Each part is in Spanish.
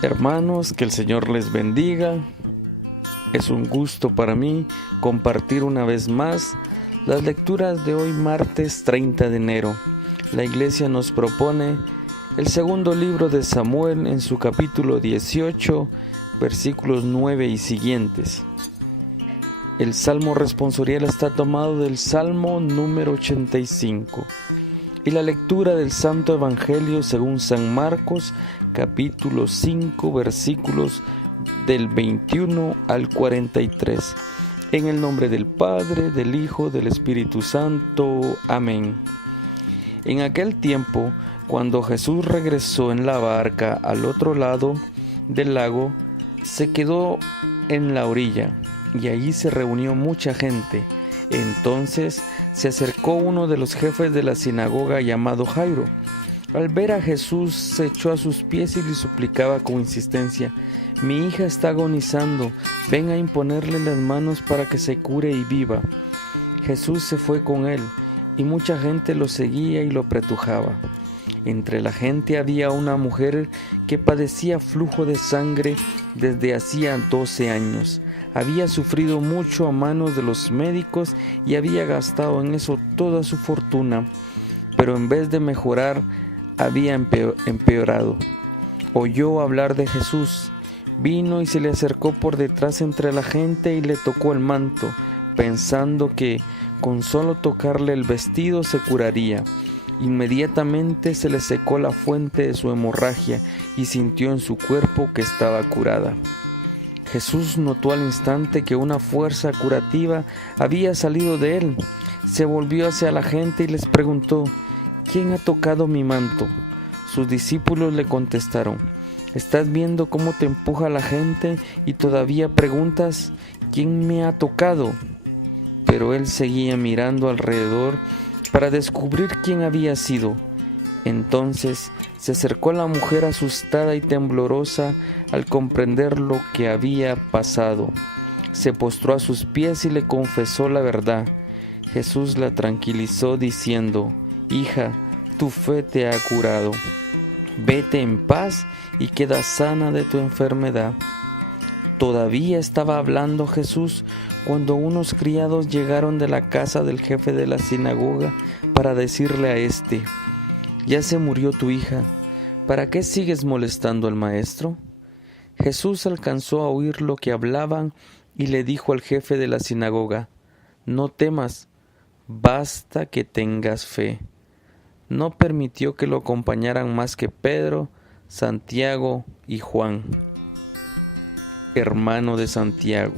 Hermanos, que el Señor les bendiga. Es un gusto para mí compartir una vez más las lecturas de hoy, martes 30 de enero. La Iglesia nos propone el segundo libro de Samuel en su capítulo 18, versículos 9 y siguientes. El salmo responsorial está tomado del Salmo número 85. Y la lectura del Santo Evangelio según San Marcos, capítulo 5, versículos del 21 al 43. En el nombre del Padre, del Hijo, del Espíritu Santo. Amén. En aquel tiempo, cuando Jesús regresó en la barca al otro lado del lago, se quedó en la orilla, y allí se reunió mucha gente. Entonces se acercó uno de los jefes de la sinagoga llamado Jairo. Al ver a Jesús, se echó a sus pies y le suplicaba con insistencia: «Mi hija está agonizando, ven a imponerle las manos para que se cure y viva». Jesús se fue con él, y mucha gente lo seguía y lo apretujaba. Entre la gente había una mujer que padecía flujo de sangre desde hacía 12 años. Había sufrido mucho a manos de los médicos y había gastado en eso toda su fortuna, pero en vez de mejorar, había empeorado. Oyó hablar de Jesús, vino y se le acercó por detrás entre la gente y le tocó el manto, pensando que con solo tocarle el vestido se curaría. Inmediatamente se le secó la fuente de su hemorragia y sintió en su cuerpo que estaba curada. Jesús notó al instante que una fuerza curativa había salido de él. Se volvió hacia la gente y les preguntó: «¿Quién ha tocado mi manto?». Sus discípulos le contestaron: «¿Estás viendo cómo te empuja la gente y todavía preguntas: ¿quién me ha tocado?». Pero él seguía mirando alrededor para descubrir quién había sido. Entonces se acercó a la mujer asustada y temblorosa al comprender lo que había pasado. Se postró a sus pies y le confesó la verdad. Jesús la tranquilizó diciendo: «Hija, tu fe te ha curado. Vete en paz y queda sana de tu enfermedad». Todavía estaba hablando Jesús cuando unos criados llegaron de la casa del jefe de la sinagoga para decirle a éste: «Ya se murió tu hija, ¿para qué sigues molestando al maestro?». Jesús alcanzó a oír lo que hablaban y le dijo al jefe de la sinagoga: «No temas, basta que tengas fe». No permitió que lo acompañaran más que Pedro, Santiago y Juan, hermano de Santiago.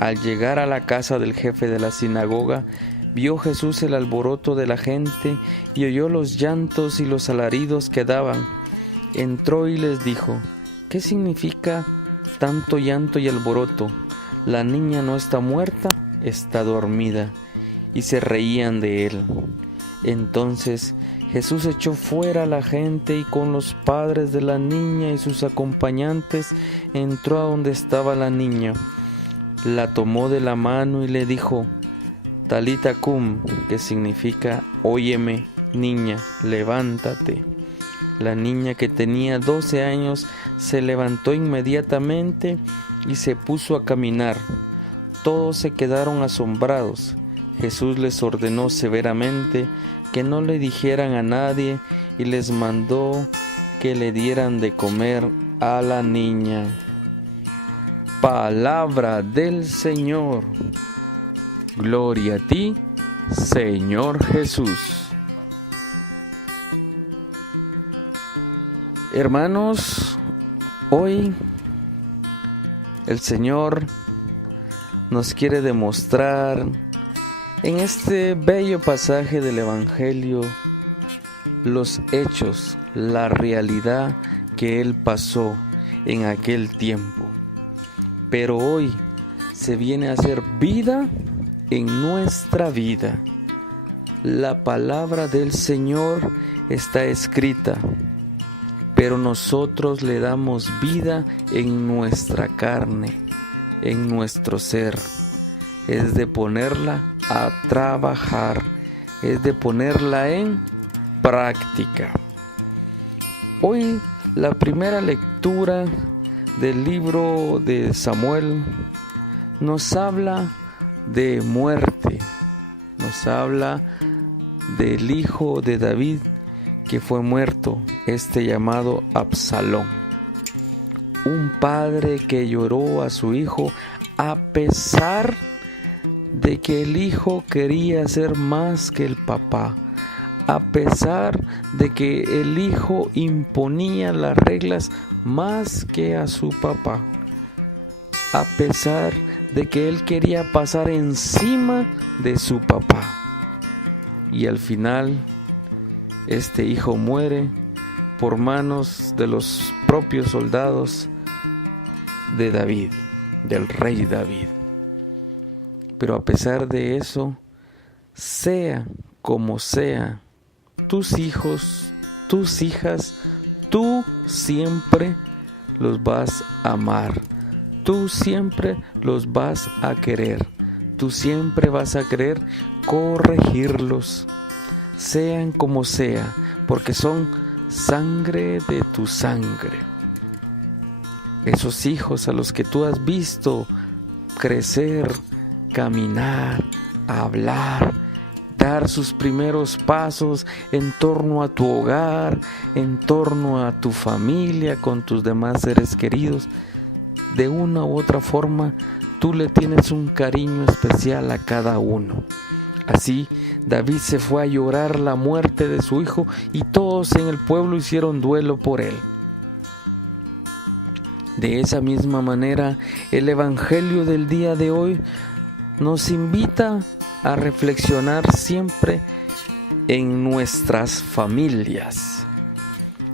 Al llegar a la casa del jefe de la sinagoga, vio Jesús el alboroto de la gente y oyó los llantos y los alaridos que daban. Entró y les dijo: «¿Qué significa tanto llanto y alboroto? La niña no está muerta, está dormida». Y se reían de él. Entonces Jesús echó fuera a la gente y con los padres de la niña y sus acompañantes entró a donde estaba la niña. La tomó de la mano y le dijo: «Talita cum», que significa: «Óyeme, niña, levántate». La niña, que tenía 12 años, se levantó inmediatamente y se puso a caminar. Todos se quedaron asombrados. Jesús les ordenó severamente que no le dijeran a nadie y les mandó que le dieran de comer a la niña. Palabra del Señor. Gloria a ti, Señor Jesús. Hermanos, hoy el Señor nos quiere demostrar en este bello pasaje del Evangelio los hechos, la realidad que Él pasó en aquel tiempo. Pero hoy se viene a hacer vida en nuestra vida. La palabra del Señor está escrita, pero nosotros le damos vida en nuestra carne, en nuestro ser. Es de ponerla a trabajar, es de ponerla en práctica. Hoy La primera lectura del libro de Samuel nos habla de muerte, nos habla del hijo de David que fue muerto, llamado Absalón. Un padre que lloró a su hijo a pesar de que el hijo quería ser más que el papá, a pesar de que el hijo imponía las reglas más que a su papá, a pesar de que él quería pasar encima de su papá. Y al final, este hijo muere por manos de los propios soldados de David, del rey David. Pero a pesar de eso, sea como sea, tus hijos, tus hijas, tú siempre los vas a amar, tú siempre los vas a querer, tú siempre vas a querer corregirlos, sean como sea, porque son sangre de tu sangre. Esos hijos a los que tú has visto crecer, caminar, hablar, dar sus primeros pasos en torno a tu hogar, en torno a tu familia, con tus demás seres queridos, de una u otra forma, tú le tienes un cariño especial a cada uno. Así, David se fue a llorar la muerte de su hijo y todos en el pueblo hicieron duelo por él. De esa misma manera, el Evangelio del día de hoy nos invita a reflexionar siempre en nuestras familias.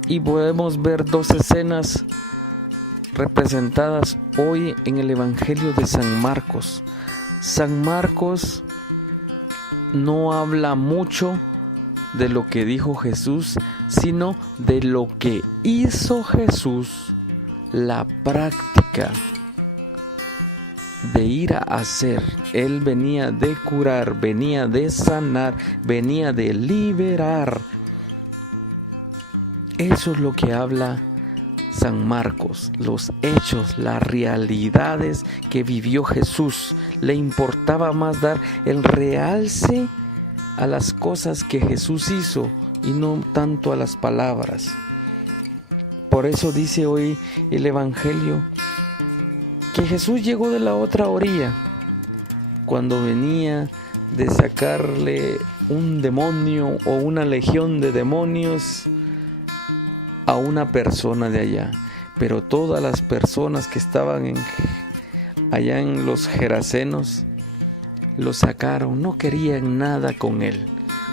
Y podemos ver dos escenas representadas hoy en el Evangelio de San Marcos. San Marcos no habla mucho de lo que dijo Jesús, sino de lo que hizo Jesús, la práctica de ir a hacer. Él venía de curar, venía de sanar, venía de liberar. Eso es lo que habla San Marcos, los hechos, las realidades que vivió Jesús. Le importaba más dar el realce a las cosas que Jesús hizo y no tanto a las palabras. Por eso dice hoy el Evangelio que Jesús llegó de la otra orilla cuando venía de sacarle un demonio o una legión de demonios a una persona de allá. Pero todas las personas que estaban allá en los Gerasenos lo sacaron, no querían nada con él.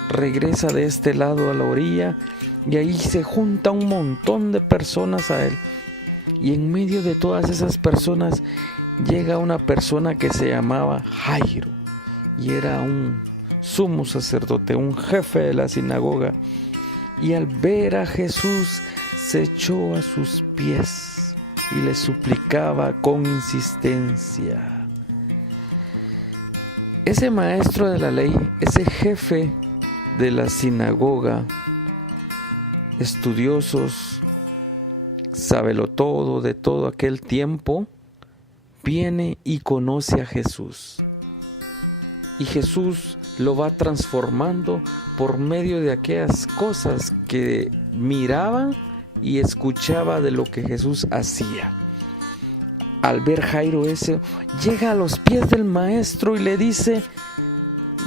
Regresa de este lado a la orilla y ahí se junta un montón de personas a él. Y en medio de todas esas personas llega una persona que se llamaba Jairo y era un sumo sacerdote, un jefe de la sinagoga. Y al ver a Jesús se echó a sus pies y le suplicaba con insistencia. Ese maestro de la ley, ese jefe de la sinagoga, estudiosos, sábelo todo de todo aquel tiempo, viene y conoce a Jesús. Y Jesús lo va transformando por medio de aquellas cosas que miraba y escuchaba de lo que Jesús hacía. Al ver Jairo ese, llega a los pies del maestro y le dice,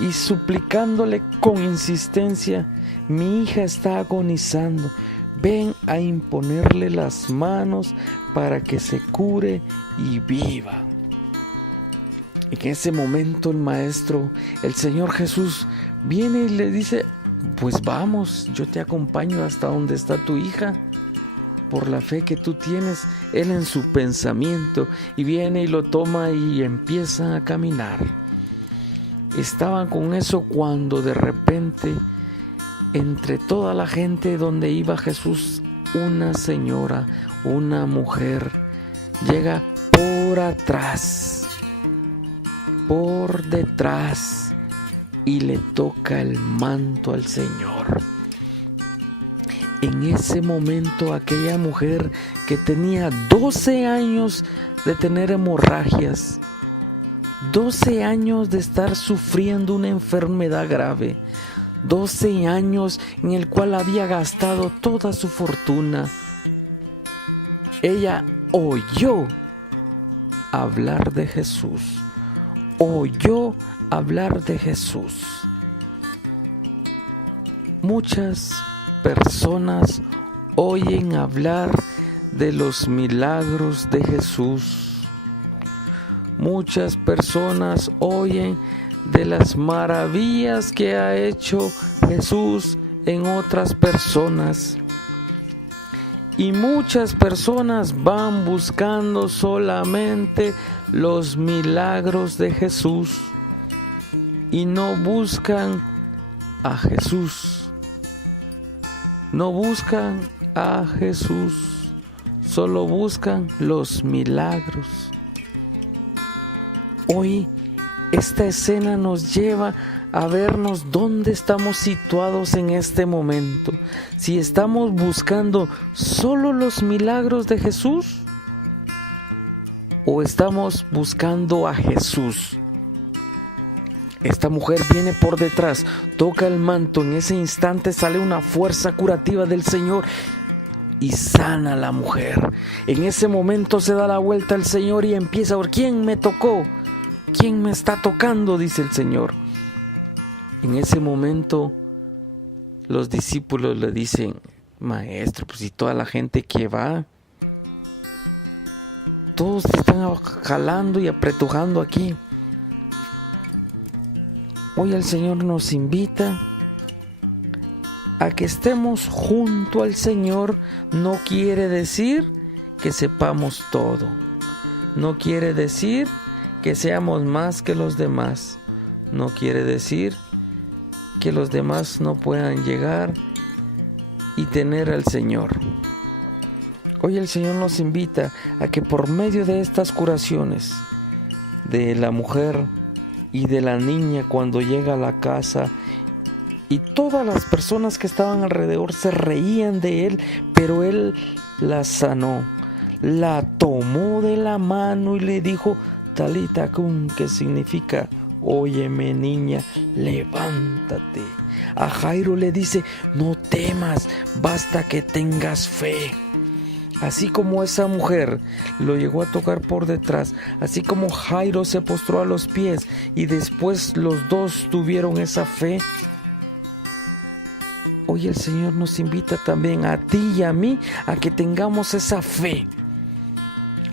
y suplicándole con insistencia, mi hija está agonizando, ven a imponerle las manos para que se cure y viva. En ese momento el maestro, el Señor Jesús, viene y le dice, pues vamos, yo te acompaño hasta donde está tu hija. Por la fe que tú tienes, él en su pensamiento, y viene y lo toma y empiezan a caminar. Estaban con eso cuando de repente, entre toda la gente donde iba Jesús, una señora, una mujer, llega por atrás, por detrás, y le toca el manto al Señor. En ese momento aquella mujer que tenía 12 años de tener hemorragias, 12 años de estar sufriendo una enfermedad grave, 12 años en el cual había gastado toda su fortuna, ella oyó hablar de Jesús, oyó hablar de Jesús. Muchas personas oyen hablar de los milagros de Jesús. Muchas personas oyen de las maravillas que ha hecho Jesús en otras personas. Y muchas personas van buscando solamente los milagros de Jesús y no buscan a Jesús. No buscan a Jesús, solo buscan los milagros. Hoy esta escena nos lleva a vernos dónde estamos situados en este momento. Si estamos buscando solo los milagros de Jesús o estamos buscando a Jesús. Esta mujer viene por detrás, toca el manto, en ese instante sale una fuerza curativa del Señor y sana a la mujer. En ese momento se da la vuelta el Señor y empieza a ver, ¿quién me tocó? ¿Quién me está tocando?, dice el Señor. En ese momento los discípulos le dicen, Maestro, pues si toda la gente que va, todos te están jalando y apretujando aquí. Hoy el Señor nos invita a que estemos junto al Señor. No quiere decir que sepamos todo. No quiere decir que seamos más que los demás. No quiere decir que los demás no puedan llegar y tener al Señor. Hoy el Señor nos invita a que por medio de estas curaciones de la mujer y de la niña cuando llega a la casa, y todas las personas que estaban alrededor se reían de él, pero él la sanó, la tomó de la mano y le dijo Talita cum, que significa óyeme niña, levántate. A Jairo le dice, no temas, basta que tengas fe. Así como esa mujer lo llegó a tocar por detrás, así como Jairo se postró a los pies y después los dos tuvieron esa fe, hoy el Señor nos invita también a ti y a mí a que tengamos esa fe,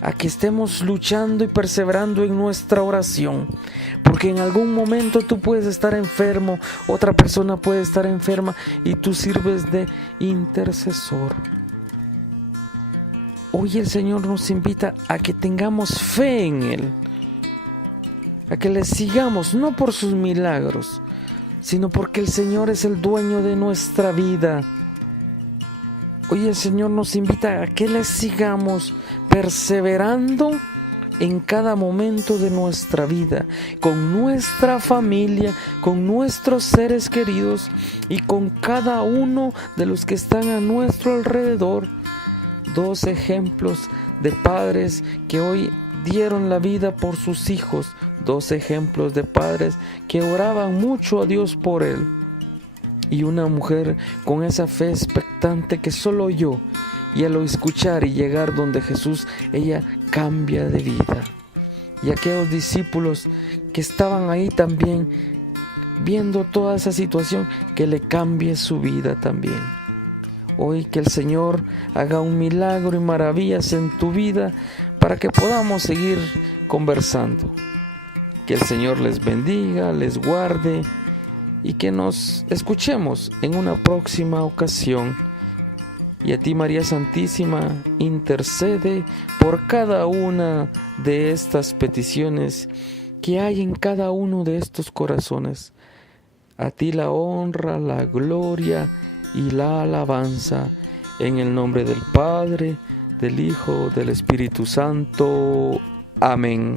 a que estemos luchando y perseverando en nuestra oración, porque en algún momento tú puedes estar enfermo, otra persona puede estar enferma y tú sirves de intercesor. Hoy el Señor nos invita a que tengamos fe en Él, a que le sigamos, no por sus milagros, sino porque el Señor es el dueño de nuestra vida. Hoy el Señor nos invita a que le sigamos perseverando en cada momento de nuestra vida, con nuestra familia, con nuestros seres queridos y con cada uno de los que están a nuestro alrededor. Dos ejemplos de padres que hoy dieron la vida por sus hijos, dos ejemplos de padres que oraban mucho a Dios por él, y una mujer con esa fe expectante que solo oyó, y al escuchar y llegar donde Jesús, ella cambia de vida. Y aquellos discípulos que estaban ahí también viendo toda esa situación, que le cambie su vida también. Hoy que el Señor haga un milagro y maravillas en tu vida para que podamos seguir conversando. Que el Señor les bendiga, les guarde y que nos escuchemos en una próxima ocasión. Y a ti, María Santísima, intercede por cada una de estas peticiones que hay en cada uno de estos corazones. A ti la honra, la gloria y la alabanza, en el nombre del Padre, del Hijo, del Espíritu Santo. Amén.